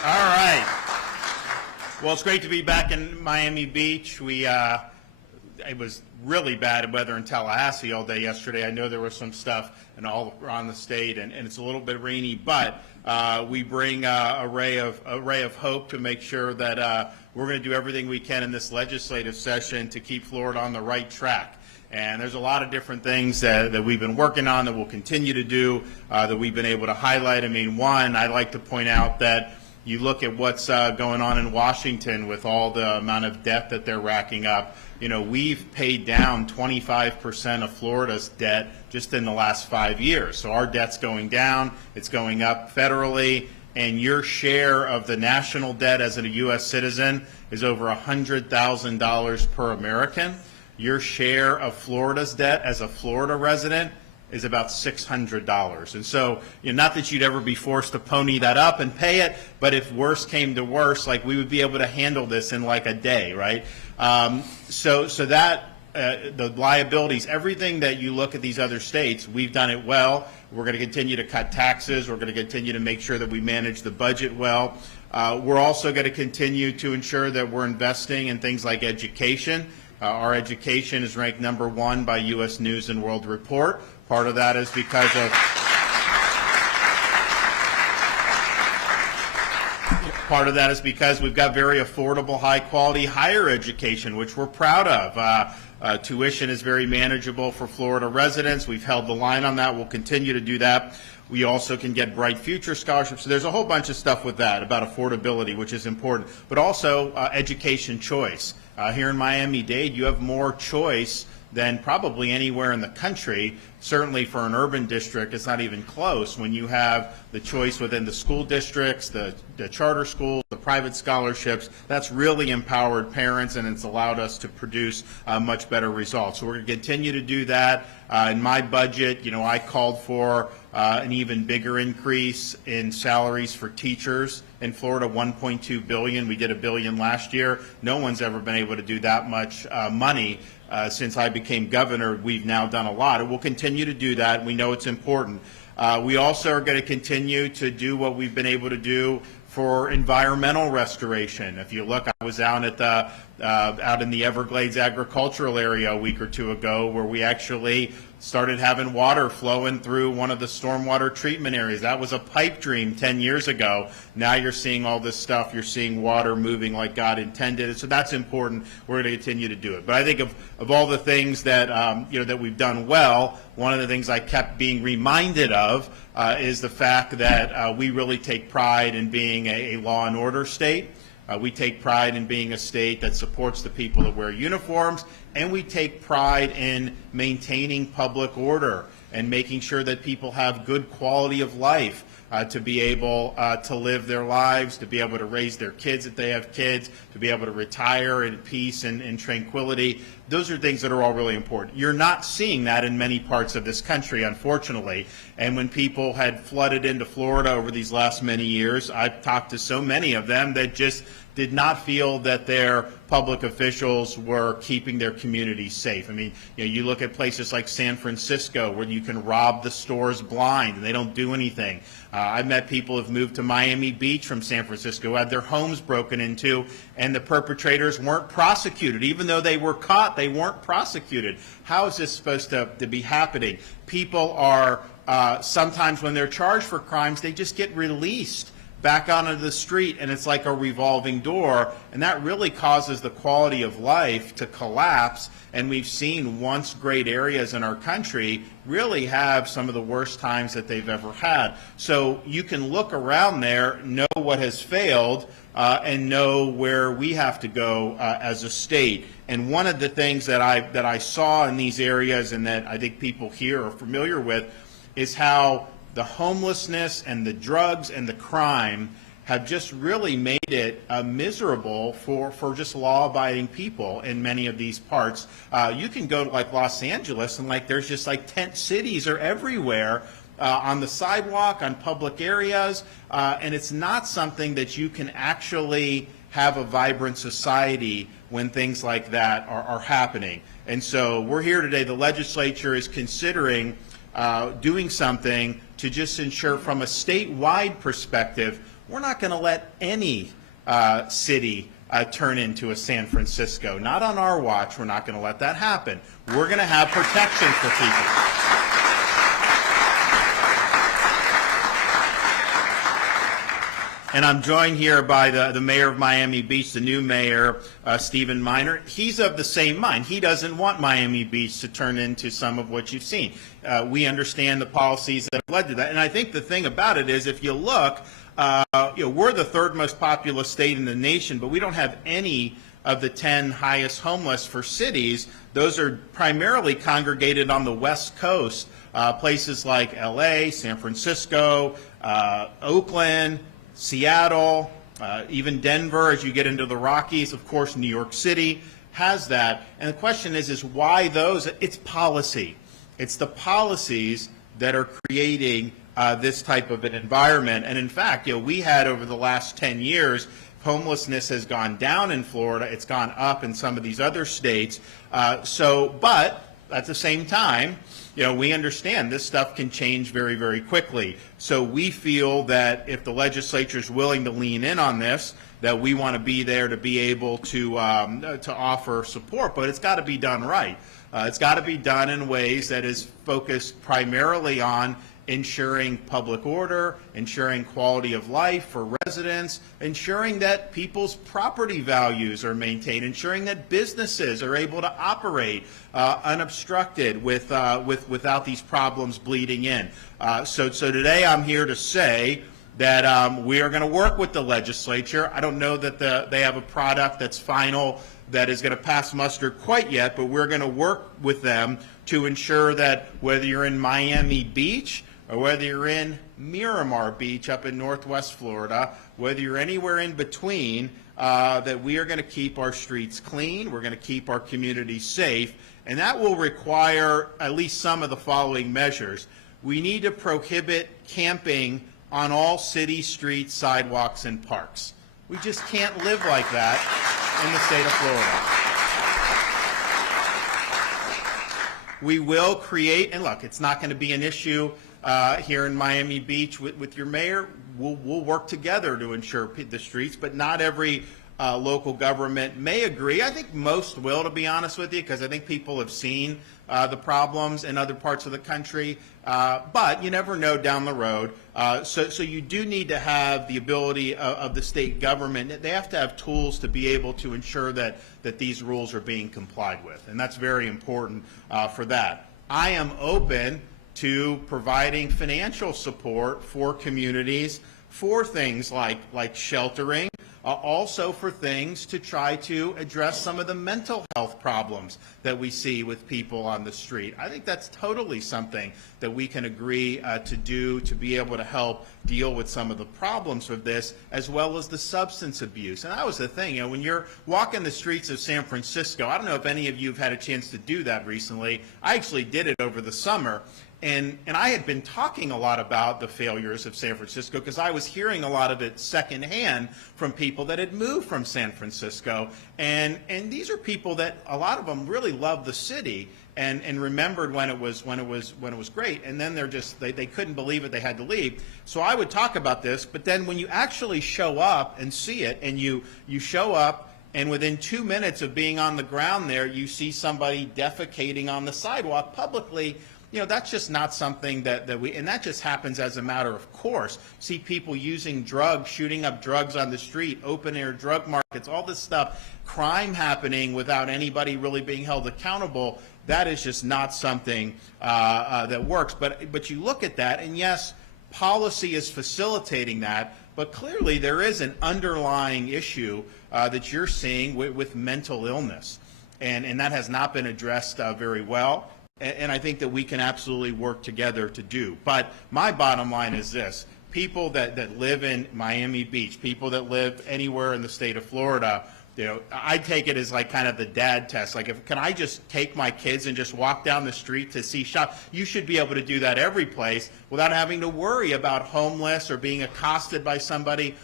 All right. Well, it's great to be back in Miami Beach. It was really bad weather in Tallahassee all day yesterday. I know there was some stuff and all around the state, and it's a little bit rainy, but we bring a ray of hope to make sure that we're going to do everything we can in this legislative session to keep Florida on the right track. And there's a lot of different things that we've been working on that we'll continue to do, that we've been able to highlight. I mean, one, I'd like to point out that you look at what's going on in Washington with all the amount of debt that they're racking up. You know, we've paid down 25% of Florida's debt just in the last 5 years. So our debt's going down, it's going up federally, and your share of the national debt as a U.S. citizen is over $100,000 per American. Your share of Florida's debt as a Florida resident is about $600. And so, you know, not that you'd ever be forced to pony that up and pay it, but if worse came to worse, like we would be able to handle this in like a day, right? So that the liabilities, everything that you look at these other states, we've done it well. We're going to continue to cut taxes. We're going to continue to make sure that we manage the budget well. We're also going to continue to ensure that we're investing in things like education. Our education is ranked #1 by U.S. News and World Report. Part of that is because we've got very affordable, high-quality higher education, which we're proud of. Tuition is very manageable for Florida residents. We've held the line on that. We'll continue to do that. We also can get Bright Future scholarships. So there's a whole bunch of stuff with that about affordability, which is important, but also education choice. Here in Miami-Dade, you have more choice than probably anywhere in the country. Certainly for an urban district, it's not even close when you have the choice within the school districts, the charter schools, the private scholarships. That's really empowered parents, and it's allowed us to produce much better results. So we're going to continue to do that. In my budget, you know, I called for an even bigger increase in salaries for teachers in Florida, $1.2 billion. We did $1 billion last year. No one's ever been able to do that much money. Since I became governor, we've now done a lot, and we'll continue to do that. We know it's important. We also are going to continue to do what we've been able to do for environmental restoration. If you look, I was out at out in the Everglades agricultural area a week or two ago, where we actually started having water flowing through one of the stormwater treatment areas. That was a pipe dream 10 years ago. Now you're seeing all this stuff. You're seeing water moving like God intended. So that's important. We're going to continue to do it. But I think of all the things that you know, that we've done well, one of the things I kept being reminded of is the fact that we really take pride in being a law and order state. We take pride in being a state that supports the people that wear uniforms, and we take pride in maintaining public order and making sure that people have good quality of life to be able to live their lives, to be able to raise their kids if they have kids, to be able to retire in peace and tranquility. Those are things that are all really important. You're not seeing that in many parts of this country, unfortunately. And when people had flooded into Florida over these last many years, I've talked to so many of them that just did not feel that their public officials were keeping their communities safe. I mean, you know, you look at places like San Francisco where you can rob the stores blind and they don't do anything. I've met people who've moved to Miami Beach from San Francisco who had their homes broken into, and the perpetrators weren't prosecuted. Even though they were caught, they weren't prosecuted. How is this supposed to be happening? People are, sometimes when they're charged for crimes, they just get released back onto the street, and it's like a revolving door, and that really causes the quality of life to collapse. And we've seen once great areas in our country really have some of the worst times that they've ever had. So you can look around there, know what has failed, and know where we have to go as a state. And one of the things that I saw in these areas, and that I think people here are familiar with, is how the homelessness and the drugs and the crime have just really made it miserable for just law-abiding people in many of these parts. You can go to like Los Angeles, and like there's just like tent cities are everywhere on the sidewalk, on public areas, and it's not something that you can actually have a vibrant society when things like that are happening. And so we're here today. The legislature is considering doing something to just ensure from a statewide perspective we're not going to let any city turn into a San Francisco. Not on our watch. We're not going to let that happen. We're going to have protection for people. And I'm joined here by the mayor of Miami Beach, the new mayor, Stephen Minor. He's of the same mind. He doesn't want Miami Beach to turn into some of what you've seen. We understand the policies that have led to that. And I think the thing about it is, if you look, we're the third most populous state in the nation, but we don't have any of the 10 highest homeless for cities. Those are primarily congregated on the West Coast, places like LA, San Francisco, Oakland, Seattle, even Denver. As you get into the Rockies, of course, New York City has that. And the question is why those? It's policy. It's the policies that are creating this type of an environment. And in fact, we had over the last 10 years, homelessness has gone down in Florida. It's gone up in some of these other states. But at the same time, we understand this stuff can change very, very quickly. So we feel that if the legislature is willing to lean in on this, that we want to be there to be able to offer support. But it's got to be done right. It's got to be done in ways that is focused primarily on ensuring public order, ensuring quality of life for residents, ensuring that people's property values are maintained, ensuring that businesses are able to operate unobstructed without these problems bleeding in. So today I'm here to say that we are going to work with the legislature. I don't know that they have a product that's final that is going to pass muster quite yet, but we're going to work with them to ensure that whether you're in Miami Beach or whether you're in Miramar Beach up in Northwest Florida, whether you're anywhere in between, that we are going to keep our streets clean, we're going to keep our communities safe, and that will require at least some of the following measures. We need to prohibit camping on all city streets, sidewalks, and parks. We just can't live like that in the state of Florida. We will create, and look, it's not going to be an issue here in Miami Beach with your mayor. We'll work together to ensure the streets, but not every local government may agree. I think most will, to be honest with you, because I think people have seen the problems in other parts of the country, but you never know down the road. So you do need to have the ability of the state government. They have to have tools to be able to ensure that these rules are being complied with, and that's very important for that. I am open to providing financial support for communities for things like sheltering, also for things to try to address some of the mental health problems that we see with people on the street. I think that's totally something that we can agree to do to be able to help deal with some of the problems of this, as well as the substance abuse. And that was the thing, when you're walking the streets of San Francisco, I don't know if any of you have had a chance to do that recently. I actually did it over the summer. And I had been talking a lot about the failures of San Francisco because I was hearing a lot of it secondhand from people that had moved from San Francisco. And these are people that a lot of them really love the city and remembered when it was great. And then they couldn't believe it, they had to leave. So I would talk about this, but then when you actually show up and see it, and you show up, and within 2 minutes of being on the ground there, you see somebody defecating on the sidewalk publicly. That's just not something that we, and that just happens as a matter of course. See people using drugs, shooting up drugs on the street, open air drug markets, all this stuff, crime happening without anybody really being held accountable. That is just not something that works. But you look at that, and yes, policy is facilitating that, but clearly there is an underlying issue that you're seeing with mental illness, and that has not been addressed very well. And I think that we can absolutely work together to do. But my bottom line is this. People that live in Miami Beach, people that live anywhere in the state of Florida, I take it as like kind of the dad test. Like, can I just take my kids and just walk down the street to see shop? You should be able to do that every place without having to worry about homeless or being accosted by somebody.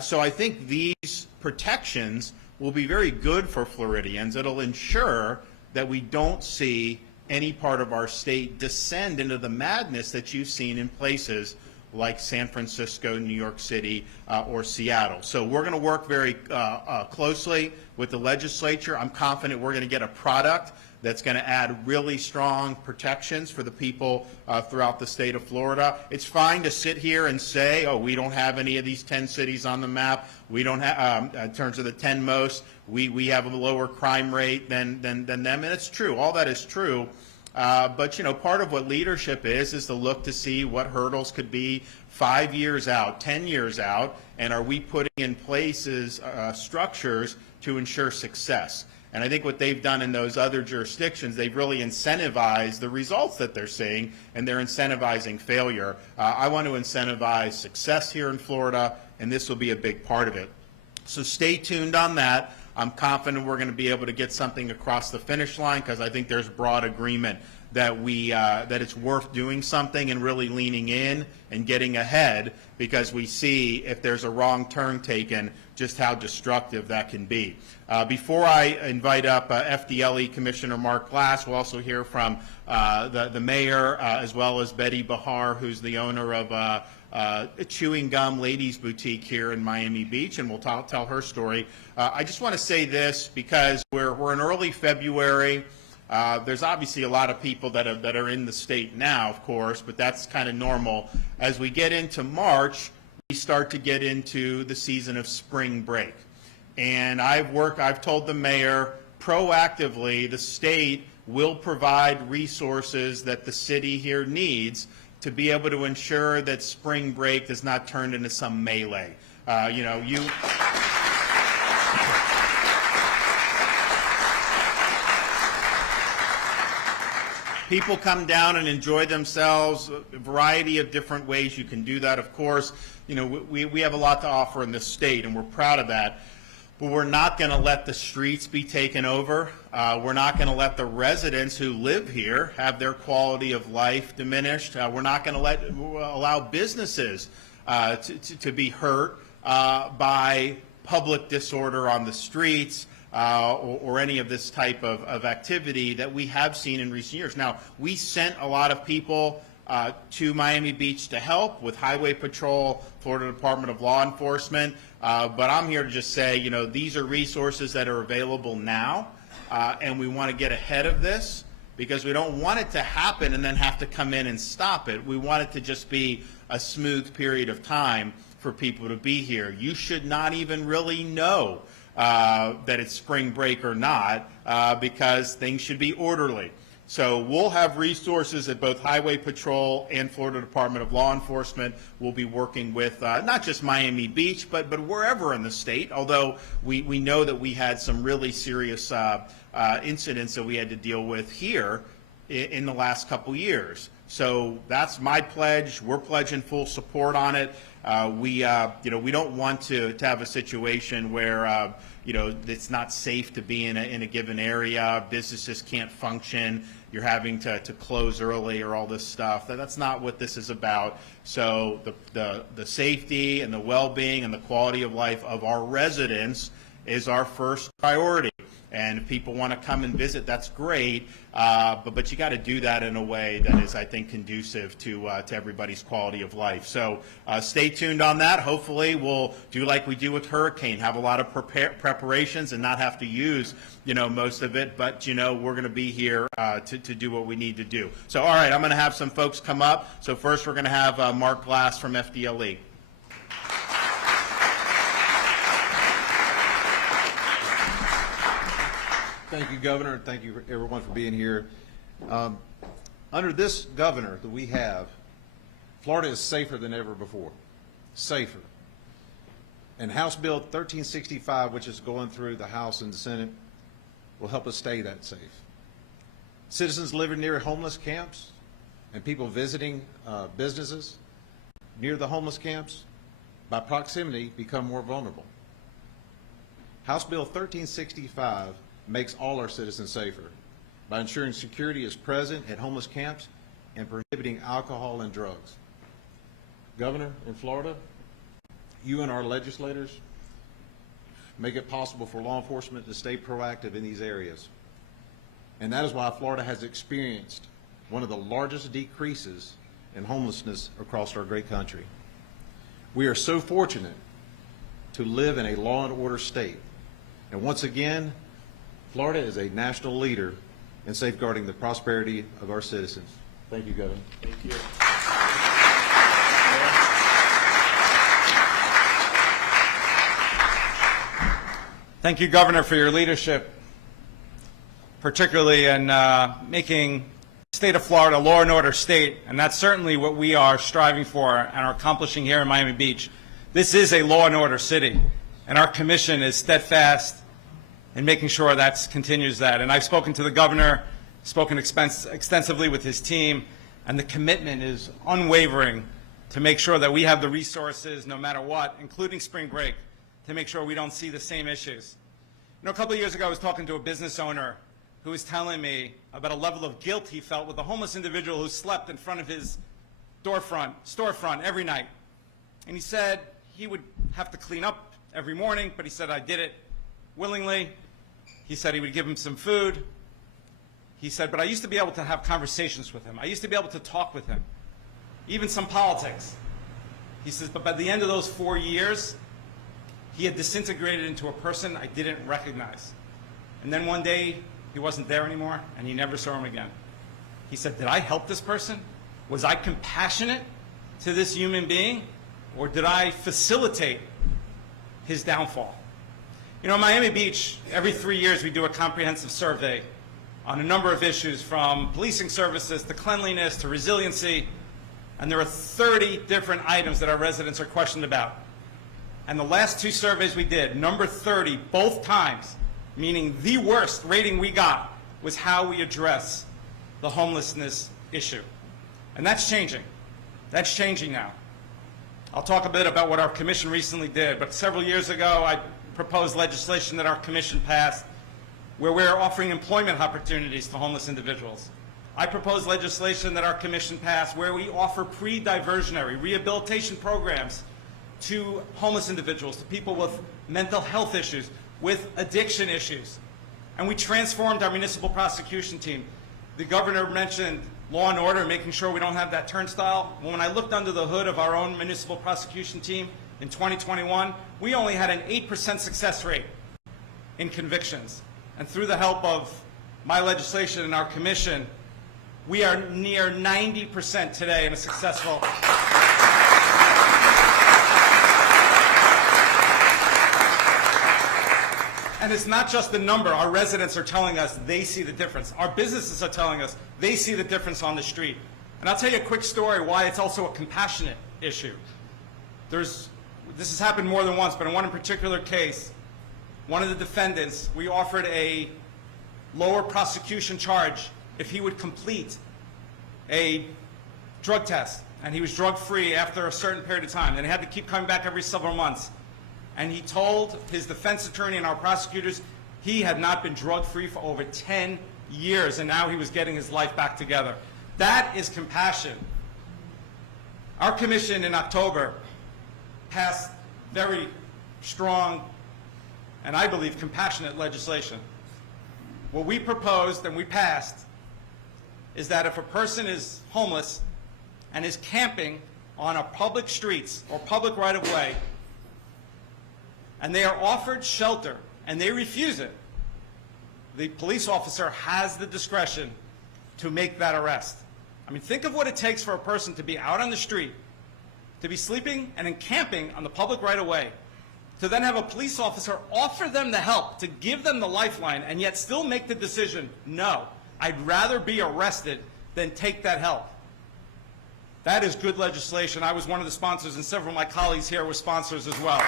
So I think these protections will be very good for Floridians. It'll ensure that we don't see any part of our state descend into the madness that you've seen in places like San Francisco, New York City, or Seattle. So we're going to work very closely with the legislature. I'm confident we're going to get a product that's going to add really strong protections for the people throughout the state of Florida. It's fine to sit here and say, oh, we don't have any of these 10 cities on the map. We don't have, in terms of the 10 most, we have a lower crime rate than them, and it's true. All that is true. But, you know, part of what leadership is to look to see what hurdles could be 5 years out, 10 years out, and are we putting in places structures to ensure success. And I think what they've done in those other jurisdictions, they've really incentivized the results that they're seeing, and they're incentivizing failure. I want to incentivize success here in Florida, and this will be a big part of it. So stay tuned on that. I'm confident we're going to be able to get something across the finish line, because I think there's broad agreement that that it's worth doing something and really leaning in and getting ahead, because we see if there's a wrong turn taken, just how destructive that can be. Before I invite up FDLE Commissioner Mark Glass, we'll also hear from the mayor, as well as Betty Bahar, who's the owner of a chewing gum ladies boutique here in Miami Beach, and we'll tell her story. I just want to say this, because we're in early February. There's obviously a lot of people that are in the state now, of course, but that's kind of normal. As we get into March, we start to get into the season of spring break. And I've told the mayor proactively the state will provide resources that the city here needs to be able to ensure that spring break does not turn into some melee. People come down and enjoy themselves, a variety of different ways you can do that, of course. You know, we have a lot to offer in this state, and we're proud of that. But we're not going to let the streets be taken over. We're not going to let the residents who live here have their quality of life diminished. We're not going to allow businesses to be hurt by public disorder on the streets, or any of this type of activity that we have seen in recent years. Now, we sent a lot of people to Miami Beach to help with Highway Patrol, Florida Department of Law Enforcement, but I'm here to just say, you know, these are resources that are available now, and we want to get ahead of this, because we don't want it to happen and then have to come in and stop it. We want it to just be a smooth period of time for people to be here. You should not even really know that it's spring break or not, because things should be orderly. So we'll have resources at both Highway Patrol and Florida Department of Law Enforcement. We'll be working with not just Miami Beach, but wherever in the state, although we know that we had some really serious incidents that we had to deal with here in the last couple years. So that's my pledge. We're pledging full support on it. We don't want to have a situation where it's not safe to be in a given area. Businesses can't function. You're having to close early or all this stuff. That's not what this is about. So the safety and the well-being and the quality of life of our residents is our first priority. And if people want to come and visit, that's great. But you got to do that in a way that is, I think, conducive to everybody's quality of life. So stay tuned on that. Hopefully, we'll do like we do with hurricane, have a lot of preparations and not have to use, most of it. But we're going to be here to do what we need to do. So, all right, I'm going to have some folks come up. So first, we're going to have Mark Glass from FDLE. Thank you, Governor, and thank you, everyone, for being here. Under this governor that we have, Florida is safer than ever before. Safer. And House Bill 1365, which is going through the House and the Senate, will help us stay that safe. Citizens living near homeless camps and people visiting businesses near the homeless camps, by proximity, become more vulnerable. House Bill 1365 makes all our citizens safer by ensuring security is present at homeless camps and prohibiting alcohol and drugs. Governor, in Florida, you and our legislators make it possible for law enforcement to stay proactive in these areas. And that is why Florida has experienced one of the largest decreases and homelessness across our great country. We are so fortunate to live in a law and order state. And once again, Florida is a national leader in safeguarding the prosperity of our citizens. Thank you, Governor. Thank you. Thank you, Governor, for your leadership, particularly in making the state of Florida a law and order state, and that's certainly what we are striving for and are accomplishing here in Miami Beach. This is a law and order city, and our commission is steadfast in making sure that continues that. And I've spoken to the governor, spoken extensively with his team, and the commitment is unwavering to make sure that we have the resources, no matter what, including spring break, to make sure we don't see the same issues. You know, a couple of years ago, I was talking to a business owner who was telling me about a level of guilt he felt with a homeless individual who slept in front of his storefront every night. And he said he would have to clean up every morning, but he said, I did it willingly. He said he would give him some food. He said, but I used to be able to have conversations with him. I used to be able to talk with him, even some politics. He says, but by the end of those 4 years, he had disintegrated into a person I didn't recognize. And then one day, he wasn't there anymore, and he never saw him again. He said, did I help this person? Was I compassionate to this human being? Or did I facilitate his downfall? You know, in Miami Beach, every 3 years we do a comprehensive survey on a number of issues, from policing services to cleanliness to resiliency, and there are 30 different items that our residents are questioned about. And the last 2 surveys we did, number 30, both times, meaning the worst rating we got, was how we address the homelessness issue. And that's changing. That's changing now. I'll talk a bit about what our commission recently did, but several years ago I proposed legislation that our commission passed where we're offering employment opportunities to homeless individuals. I proposed legislation that our commission passed where we offer pre-diversionary rehabilitation programs to homeless individuals, to people with mental health issues, with addiction issues. And we transformed our municipal prosecution team. The governor mentioned law and order, making sure we don't have that turnstile. When I looked under the hood of our own municipal prosecution team in 2021, we only had an 8% success rate in convictions. And through the help of my legislation and our commission, we are near 90% today in a successful. And it's not just the number. Our residents are telling us they see the difference. Our businesses are telling us they see the difference on the street. And I'll tell you a quick story why it's also a compassionate issue. This has happened more than once, but in one particular case, one of the defendants, we offered a lower prosecution charge if he would complete a drug test. And he was drug-free after a certain period of time. And he had to keep coming back every several months. And he told his defense attorney and our prosecutors he had not been drug-free for over 10 years, and now he was getting his life back together. That is compassion. Our commission in October passed very strong and, I believe, compassionate legislation. What we proposed and we passed is that if a person is homeless and is camping on a public streets or public right-of-way, and they are offered shelter and they refuse it, the police officer has the discretion to make that arrest. I mean, think of what it takes for a person to be out on the street, to be sleeping and encamping on the public right-of-way, to then have a police officer offer them the help, to give them the lifeline, and yet still make the decision, no, I'd rather be arrested than take that help. That is good legislation. I was one of the sponsors, and several of my colleagues here were sponsors as well.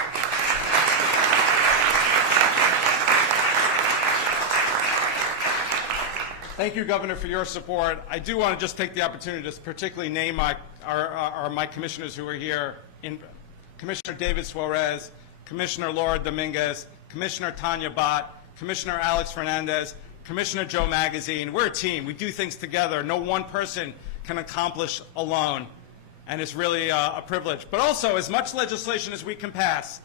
Thank you, Governor, for your support. I do want to just take the opportunity to particularly name my commissioners who are here. Commissioner David Suarez, Commissioner Laura Dominguez, Commissioner Tanya Bott, Commissioner Alex Fernandez, Commissioner Joe Magazine. We're a team. We do things together. No one person can accomplish alone, and it's really a privilege. But also, as much legislation as we can pass,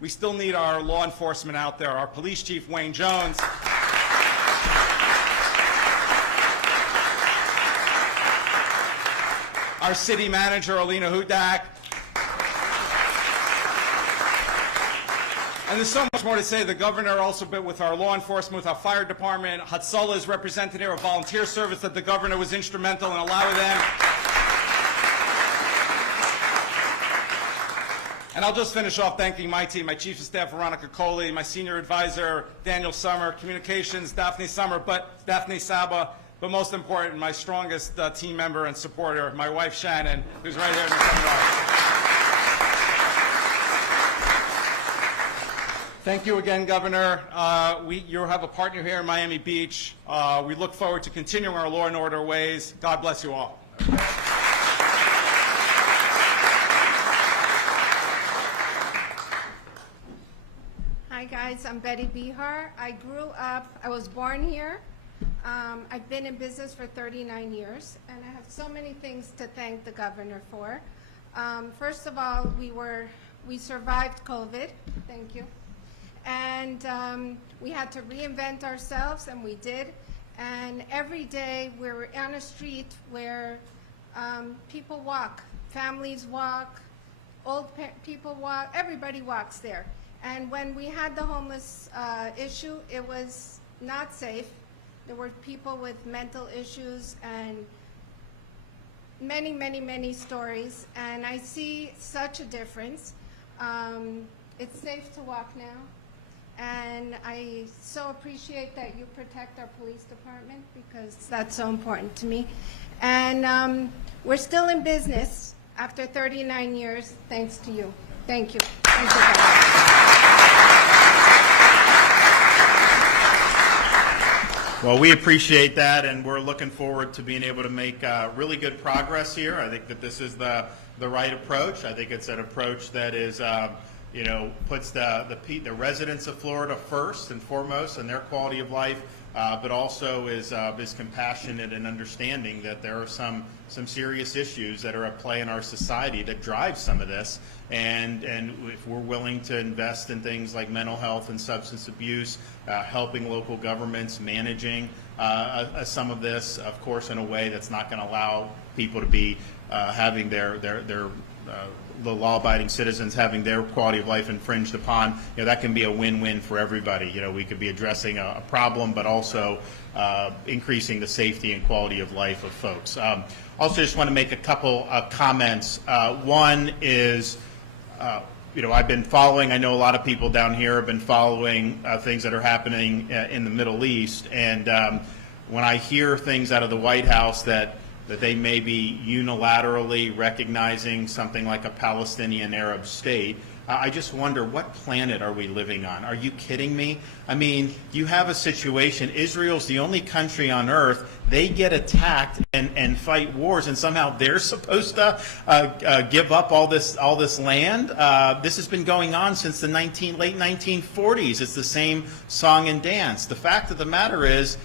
we still need our law enforcement out there, our police chief, Wayne Jones, our city manager, Alina Hudak. And there's so much more to say. The governor also been with our law enforcement, with our fire department. Hatzalah is represented here, a volunteer service that the governor was instrumental in allowing them. And I'll just finish off thanking my team, my chief of staff, Veronica Coley, my senior advisor, Daniel Summer, communications, Daphne Saba, but most important, my strongest team member and supporter, my wife, Shannon, who's right here in the front row. Thank you again, Governor. You have a partner here in Miami Beach. We look forward to continuing our law and order ways. God bless you all. Hi guys, I'm Betty Bihar. I was born here. I've been in business for 39 years, and I have so many things to thank the governor for. First of all, we survived COVID. Thank you. And we had to reinvent ourselves, and we did. And every day we're on a street where people walk, families walk, people walk, everybody walks there. And when we had the homeless issue, it was not safe. There were people with mental issues and many, many, many stories. And I see such a difference. It's safe to walk now. And I so appreciate that you protect our police department because that's so important to me. And we're still in business after 39 years, thanks to you. Thank you. Thank you, guys. Well, we appreciate that, and we're looking forward to being able to make really good progress here. I think that this is the right approach. I think it's an approach that is, puts the residents of Florida first and foremost and their quality of life, but also is compassionate and understanding that there are some serious issues that are at play in our society that drive some of this. And if we're willing to invest in things like mental health and substance abuse, helping local governments managing some of this, of course, in a way that's not going to allow people to be having the law-abiding citizens having their quality of life infringed upon, that can be a win-win for everybody. We could be addressing a problem, but also increasing the safety and quality of life of folks. Also, just want to make a couple of comments. One is, I've been following, I know a lot of people down here have been following things that are happening in the Middle East, and when I hear things out of the White House that they may be unilaterally recognizing something like a Palestinian Arab state, I just wonder, what planet are we living on? Are you kidding me? I mean, you have a situation, Israel's the only country on earth, they get attacked and fight wars, and somehow they're supposed to give up all this land? This has been going on since the late 1940s. It's the same song and dance. The fact of the matter is,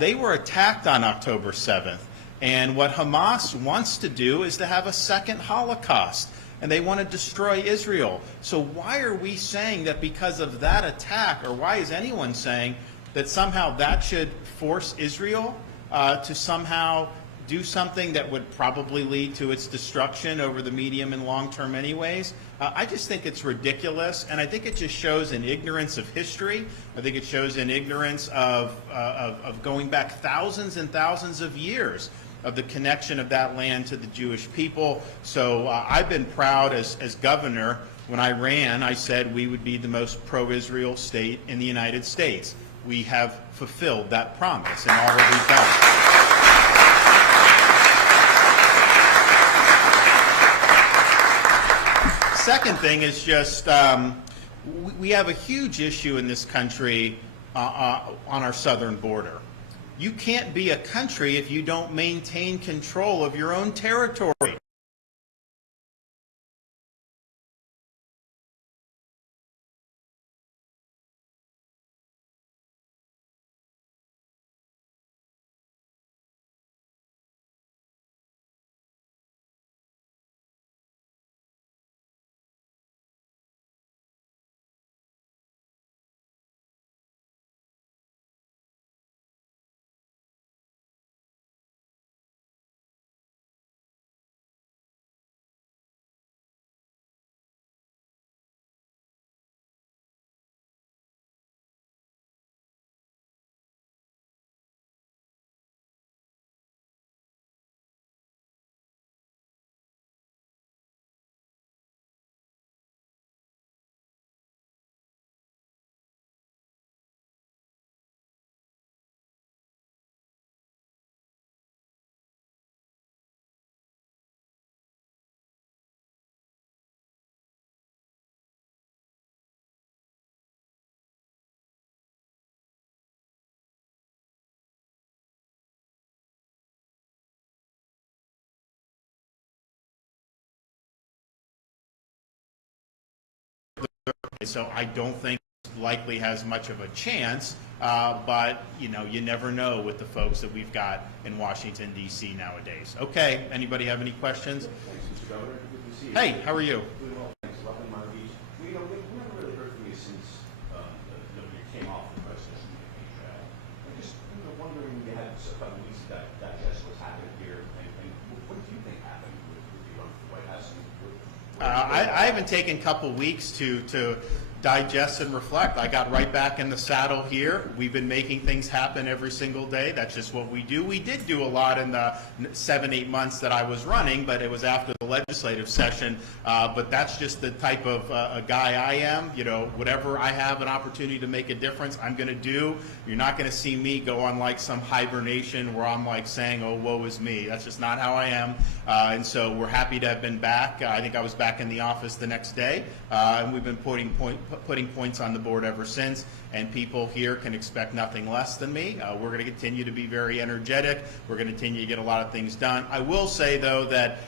they were attacked on October 7th. And what Hamas wants to do is to have a second Holocaust, and they want to destroy Israel. So why are we saying that because of that attack, or why is anyone saying that somehow that should force Israel to somehow do something that would probably lead to its destruction over the medium and long term anyways? I just think it's ridiculous, and I think it just shows an ignorance of history. I think it shows an ignorance of going back thousands and thousands of years of the connection of that land to the Jewish people. So I've been proud as governor. When I ran, I said we would be the most pro-Israel state in the United States. We have fulfilled that promise in all that we've done. Second thing is just we have a huge issue in this country on our southern border. You can't be a country if you don't maintain control of your own territory. So I don't think likely has much of a chance, but you never know with the folks that we've got in Washington, D.C. nowadays. Okay, anybody have any questions? Thanks, Mr. Governor. Good to see you. Hey, how are you? Doing well, thanks. Lovely Myrtle Beach. We haven't really heard from you since you came off the presidential campaign trail. I'm just wondering, you had a couple of weeks to digest what's happened here, and what do you think happened with you running for the White House? I haven't taken a couple weeks to digest and reflect. I got right back in the saddle here. We've been making things happen every single day. That's just what we do. We did do a lot in the 7-8 months that I was running, but it was after the legislative session. But that's just the type of a guy I am. Whatever I have an opportunity to make a difference, I'm going to do. You're not going to see me go on like some hibernation where I'm like saying, oh, woe is me. That's just not how I am. And so we're happy to have been back. I think I was back in the office the next day, and we've been putting points on the board ever since, and people here can expect nothing less than me. We're going to continue to be very energetic. We're going to continue to get a lot of things done. I will say, though, that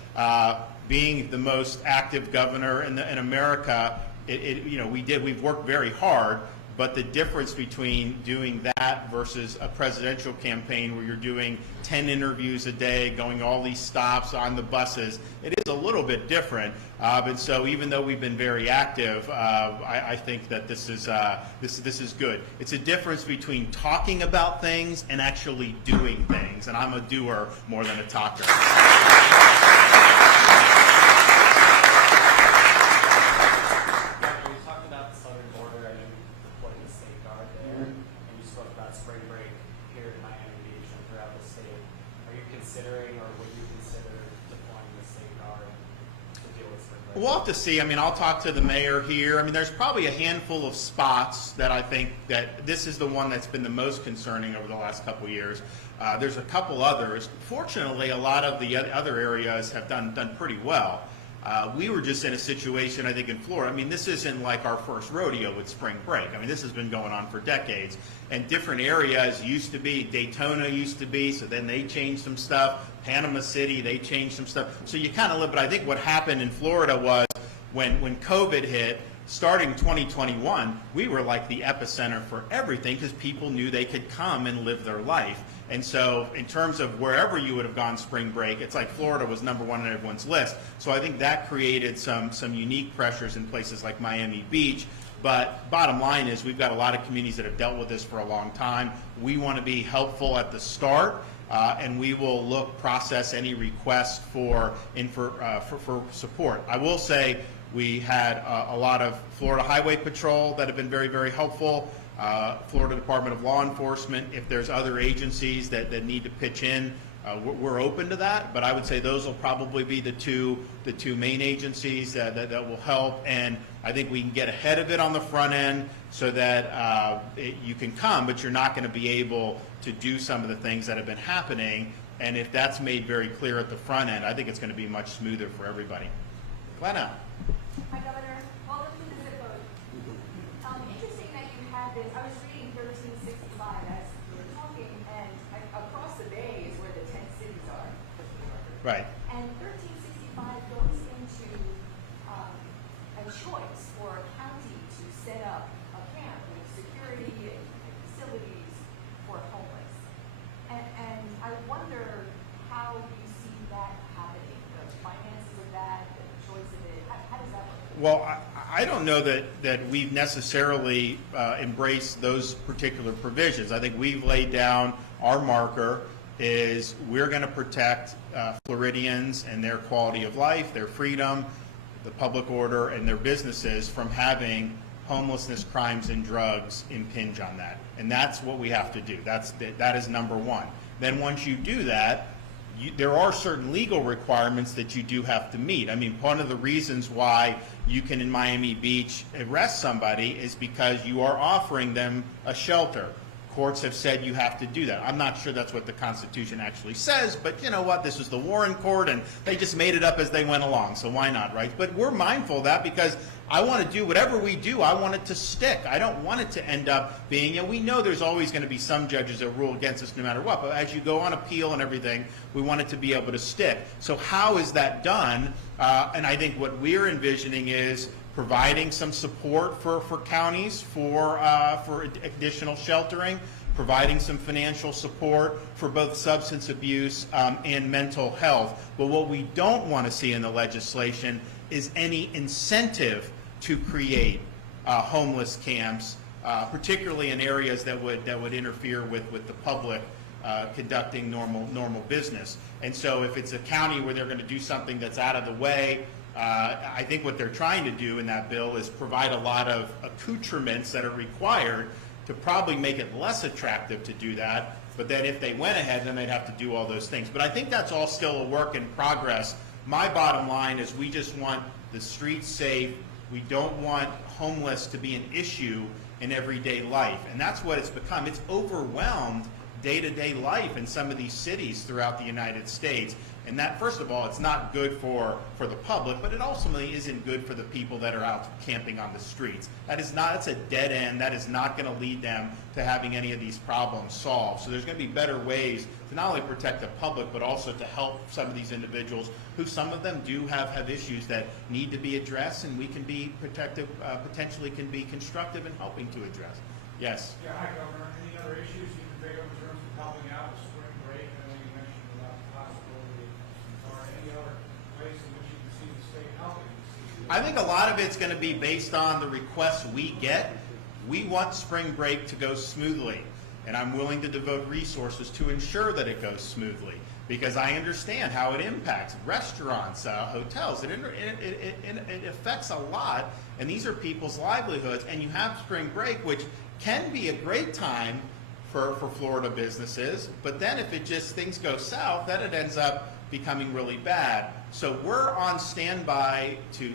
being the most active governor in America, we've worked very hard, but the difference between doing that versus a presidential campaign where you're doing 10 interviews a day, going all these stops on the buses, it is a little bit different. And so even though we've been very active, I think that this is good. It's a difference between talking about things and actually doing things, and I'm a doer more than a talker. We'll have to see. I'll talk to the mayor here. There's probably a handful of spots that I think that this is the one that's been the most concerning over the last couple of years. There's a couple others. Fortunately, a lot of the other areas have done pretty well. We were just in a situation, I think, in Florida. This isn't like our first rodeo with spring break. This has been going on for decades. And different areas used to be, Daytona used to be, so then they changed some stuff. Panama City, they changed some stuff. So you kind of live, but I think what happened in Florida was when COVID hit, starting 2021, we were like the epicenter for everything because people knew they could come and live their life. And so in terms of wherever you would have gone spring break, it's like Florida was #1 on everyone's list. So I think that created some unique pressures in places like Miami Beach. But bottom line is we've got a lot of communities that have dealt with this for a long time. We want to be helpful at the start, and we will process any requests for support. I will say we had a lot of Florida Highway Patrol that have been very, very helpful. Florida Department of Law Enforcement, if there's other agencies that need to pitch in, we're open to that, but I would say those will probably be the two main agencies that will help, and I think we can get ahead of it on the front end so that you can come, but you're not going to be able to do some of the things that have been happening, and if that's made very clear at the front end, I think it's going to be much smoother for everybody. Glenna. Hi, Governor. Welcome to the zip code. Interesting that you had this. I was reading 1365 as you were talking, and across the bay is where the 10 cities are. Right. And 1365 goes into a choice for a county to set up a camp with security and facilities for homeless. And I wonder how you see that happening, the finances of that, the choice of it. How does that work? Well, I don't know that we've necessarily embraced those particular provisions. I think we've laid down our marker is we're going to protect Floridians and their quality of life, their freedom, the public order, and their businesses from having homelessness, crimes, and drugs impinge on that. And that's what we have to do. That is #1. Then once you do that, there are certain legal requirements that you do have to meet. One of the reasons why you can in Miami Beach arrest somebody is because you are offering them a shelter. Courts have said you have to do that. I'm not sure that's what the Constitution actually says, but you know what? This is the Warren Court, and they just made it up as they went along, so why not, right? But we're mindful of that because I want to do whatever we do, I want it to stick. I don't want it to end up being, we know there's always going to be some judges that rule against us no matter what, but as you go on appeal and everything, we want it to be able to stick. So how is that done? And I think what we're envisioning is providing some support for counties for additional sheltering, providing some financial support for both substance abuse and mental health. But what we don't want to see in the legislation is any incentive to create homeless camps, particularly in areas that would interfere with the public conducting normal business. And so if it's a county where they're going to do something that's out of the way, I think what they're trying to do in that bill is provide a lot of accoutrements that are required to probably make it less attractive to do that. But then if they went ahead, then they'd have to do all those things. But I think that's all still a work in progress. My bottom line is we just want the streets safe. We don't want homeless to be an issue in everyday life. And that's what it's become. It's overwhelmed day-to-day life in some of these cities throughout the United States. And that, first of all, it's not good for the public, but it ultimately isn't good for the people that are out camping on the streets. That's a dead end. That is not going to lead them to having any of these problems solved. So there's going to be better ways to not only protect the public, but also to help some of these individuals who some of them do have issues that need to be addressed, and we can be protective, potentially can be constructive in helping to address. Yes? Yeah, hi, Governor. Any other issues you can think of in terms of helping out with spring break? I know you mentioned about the possibility, or any other ways in which you can see the state helping? I think a lot of it's going to be based on the requests we get. We want spring break to go smoothly, and I'm willing to devote resources to ensure that it goes smoothly, because I understand how it impacts restaurants, hotels. It affects a lot, and these are people's livelihoods. And you have spring break, which can be a great time for Florida businesses, but then if things go south, then it ends up becoming really bad. So we're on standby to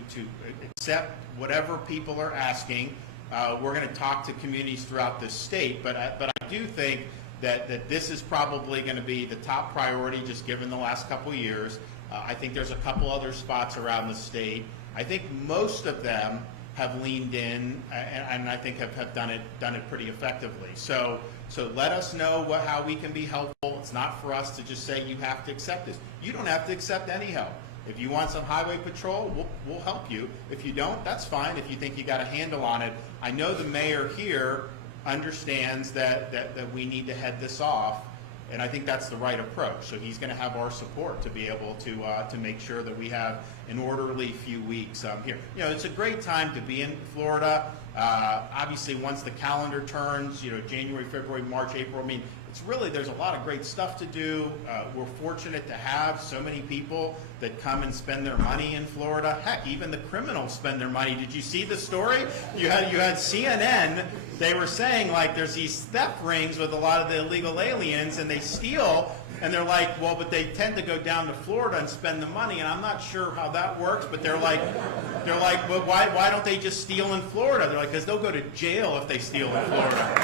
accept whatever people are asking. We're going to talk to communities throughout the state, but I do think that this is probably going to be the top priority, just given the last couple of years. I think there's a couple other spots around the state. I think most of them have leaned in, and I think have done it pretty effectively. So let us know how we can be helpful. It's not for us to just say you have to accept this. You don't have to accept any help. If you want some highway patrol, we'll help you. If you don't, that's fine. If you think you got a handle on it, I know the mayor here understands that we need to head this off, and I think that's the right approach. So he's going to have our support to be able to make sure that we have an orderly few weeks here. You know, it's a great time to be in Florida. Obviously, once the calendar turns, January, February, March, April, I mean, there's a lot of great stuff to do. We're fortunate to have so many people that come and spend their money in Florida. Heck, even the criminals spend their money. Did you see the story? You had CNN. They were saying, like, there's these theft rings with a lot of the illegal aliens, and they steal, and they're like, well, but they tend to go down to Florida and spend the money, and I'm not sure how that works, but they're like, well, why don't they just steal in Florida? They're like, because they'll go to jail if they steal in Florida.